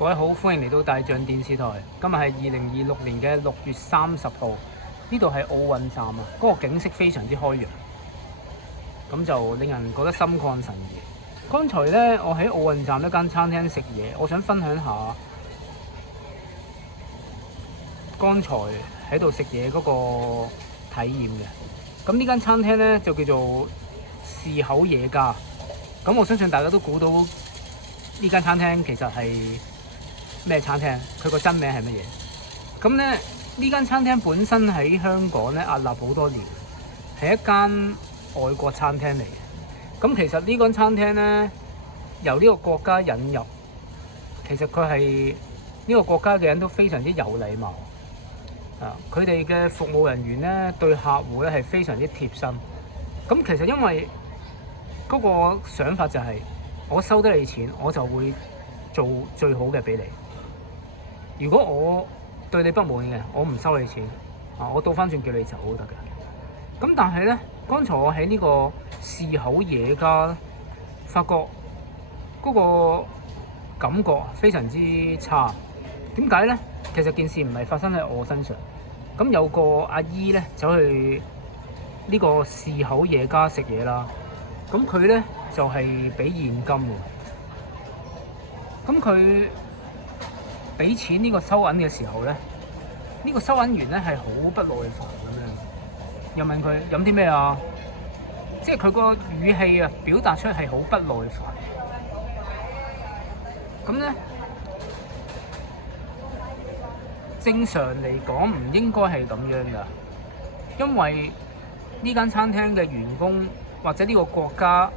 各位好，歡迎嚟到大象電視台。今日係2026年嘅6月30號，呢度係奧運站啊！嗰個景色非常之開揚，咁就令人覺得心曠神怡。剛才呢，我喺奧運站一間餐廳食嘢，我想分享下剛才喺度食嘢嗰個體驗嘅。咁呢間餐廳呢，就叫做士口野家。咁我相信大家都估到呢間餐廳其實係咩餐廳？佢個真名係乜嘢？咁咧呢間餐廳本身喺香港咧屹立好多年，係一間外國餐廳嚟嘅。咁其實呢間餐廳咧由呢個國家引入，其實佢係呢個國家嘅人都非常之有禮貌啊！佢哋嘅服務人員咧對客戶咧係非常之貼心。咁其實因為嗰個想法就係我收得你錢，我就會做最好嘅俾你。如果我對你不滿嘅，我唔收你錢啊，我倒翻轉叫你走都得嘅。咁但係咧，剛才我喺呢個士口野家發覺嗰個感覺非常之差。點解咧？其實件事唔係發生喺我身上。咁有個阿姨咧走去呢個士口野家食嘢啦。咁佢咧就係俾現金喎。咁佢俾錢呢個收銀嘅時候咧，呢個收銀員咧係好不耐煩咁樣，又問佢飲啲咩啊？即係佢個語氣啊，表達出係好不耐煩。咁咧，正常嚟講唔應該係咁樣噶，因為呢間餐廳嘅員工或者呢個國家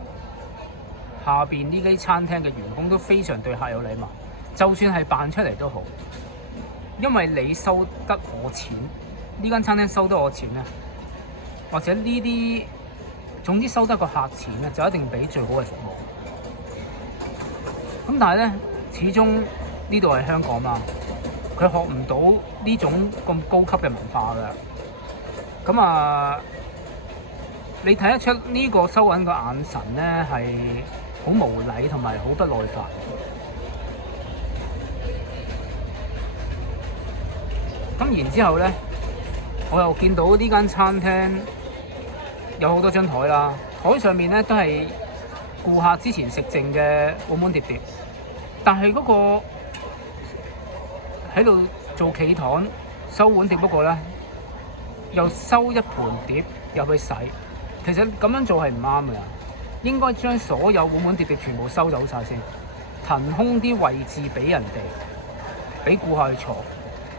下邊呢啲餐廳嘅員工都非常對客有禮貌。就算係扮出嚟都好，因為你收得我錢，呢間餐廳收得我錢咧，或者呢啲總之收得個客錢咧，就一定俾最好嘅服務。咁但係咧，始終呢度係香港嘛，佢學唔到呢種咁高級嘅文化㗎。咁啊，你睇得出呢個收銀個眼神咧係好無禮同埋好不耐煩。咁然之後咧，我又見到呢間餐廳有好多張台啦，台上面咧都係顧客之前食剩嘅碗碗碟碟，但係嗰個喺度做企堂收碗碟嗰個咧，又收一盤碟入去洗。其實咁樣做係唔啱嘅，應該將所有碗碗碟碟全部收走晒先，騰空啲位置俾人哋，俾顧客去坐。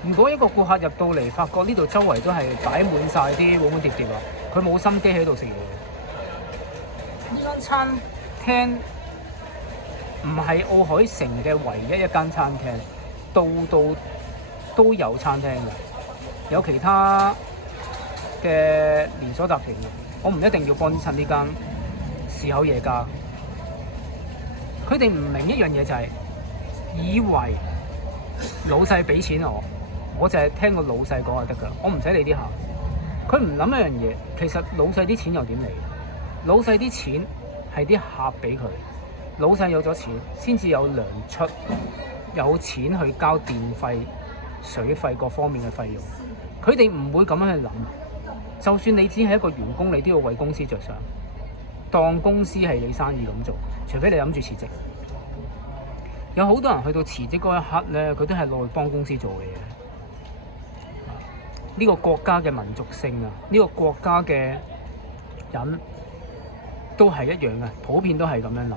如果一個顧客入到嚟，發覺呢度周圍都係擺滿晒啲碗碗碟碟啊，佢冇心機喺度食嘢。呢間餐廳唔係奧海城嘅唯一一間餐廳，度度都有餐廳嘅，有其他嘅連鎖集團嘅。我唔一定要幫襯呢間士口野家。佢哋唔明一樣嘢就係，以為老細俾錢我就係聽個老細講就得㗎，我唔使理啲客。佢唔諗一樣嘢，其實老細啲錢又點嚟？老細啲錢係啲客俾佢，老細有咗錢先至有糧出，有錢去交電費、水費各方面嘅費用。佢哋唔會咁樣去諗。就算你只係一個員工，你都要為公司着想，當公司係你生意咁做，除非你諗住辭職。有好多人去到辭職嗰一刻咧，佢都係落去幫公司做嘅嘢。呢個國家嘅民族性啊，呢個國家嘅人都係一樣嘅，普遍都係咁樣諗。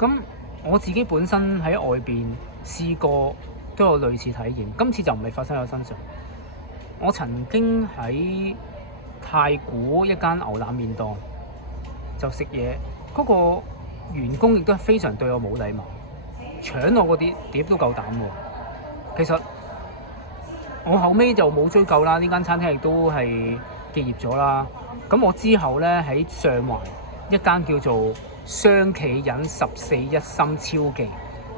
咁我自己本身喺外邊試過都有類似體驗，今次就唔係發生喺我身上。我曾經喺太古一間牛腩麵檔就食嘢，嗰個員工亦都係非常對我冇禮貌，搶我嗰啲碟都夠膽喎。其實我後尾就冇追究啦，呢間餐廳亦都係結業咗啦。咁我之後咧喺上環一間叫做雙企人14一心超記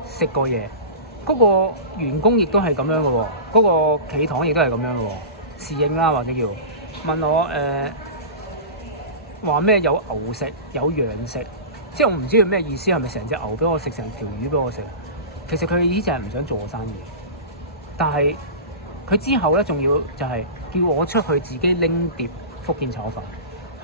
食過嘢，嗰個員工亦都係咁樣嘅喎，嗰個企堂亦都係咁樣嘅喎，侍應啦或者叫問我話咩有牛食有羊食，即係我唔知佢咩意思，係咪成隻牛俾我食，成條魚俾我食？其實佢嘅意思就係唔想做我生意，但係佢之後咧仲要就係叫我出去自己拎碟福建炒飯。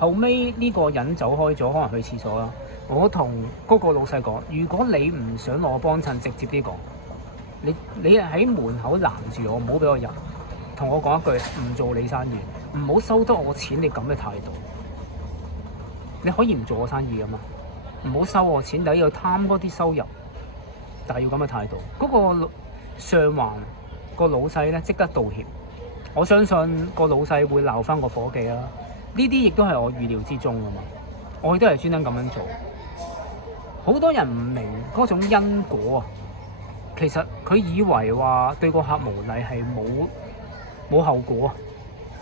後尾呢個人走開咗，可能去廁所啦。我同嗰個老細講：如果你唔想我幫襯，直接啲講，你喺門口攔住我，唔好俾我入。同我講一句，唔做你生意，唔好收得我錢。你咁嘅態度，你可以唔做我生意噶嘛？唔好收我錢，你要貪嗰啲收入，但係要咁嘅態度。嗰個上環個老細咧即刻道歉，我相信個老細會鬧翻個夥計啦。呢啲亦都係我預料之中噶嘛，我亦都係專登咁樣做。好多人唔明嗰種因果啊，其實佢以為話對個客無禮係冇後果啊。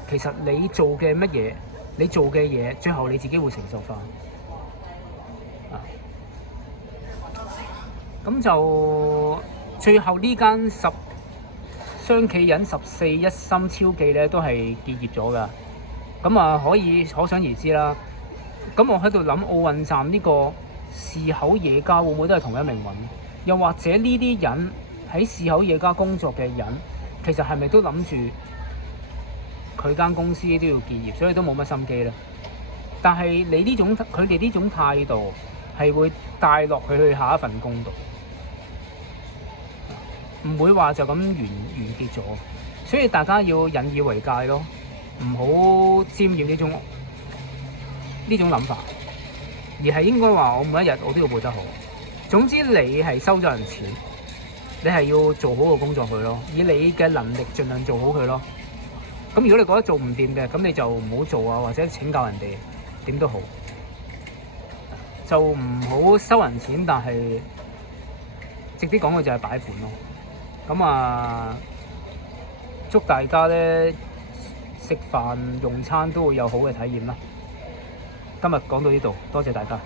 其實你做嘅乜嘢，你做嘅嘢，最後你自己會承受翻。咁就最後呢間雙企人14一心超記咧，都係結業咗㗎。咁啊，可想而知啦。咁我喺度諗，奧運站呢個士口夜家會唔會都係同一命運？又或者呢啲人喺士口夜家工作嘅人，其實係咪都諗住佢間公司都要結業，所以都冇乜心機咧？但係佢哋呢種態度係會帶落去下一份工度，唔會話就咁完結咗。所以大家要引以為戒咯，唔好沾染呢種諗法，而係應該話我每一日我都要做得好。總之你係收咗人錢，你係要做好個工作佢咯，以你嘅能力盡量做好佢咯。咁如果你覺得做唔掂嘅，咁你就唔好做啊，或者請教人哋點都好，就唔好收人錢，但係直啲講句就係擺款咯。咁啊，祝大家咧食飯用餐都會有好嘅體驗啦。今日講到呢度，多謝大家。